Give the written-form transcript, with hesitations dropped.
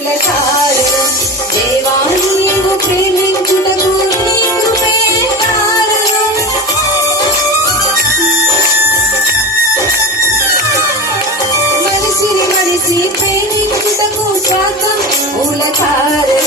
మూల కారణం దేవా నీవు ప్రేమించుటకు నీ కృపే కారణం మనిషిని ప్రేమించుటకు శాతం మూల కారణం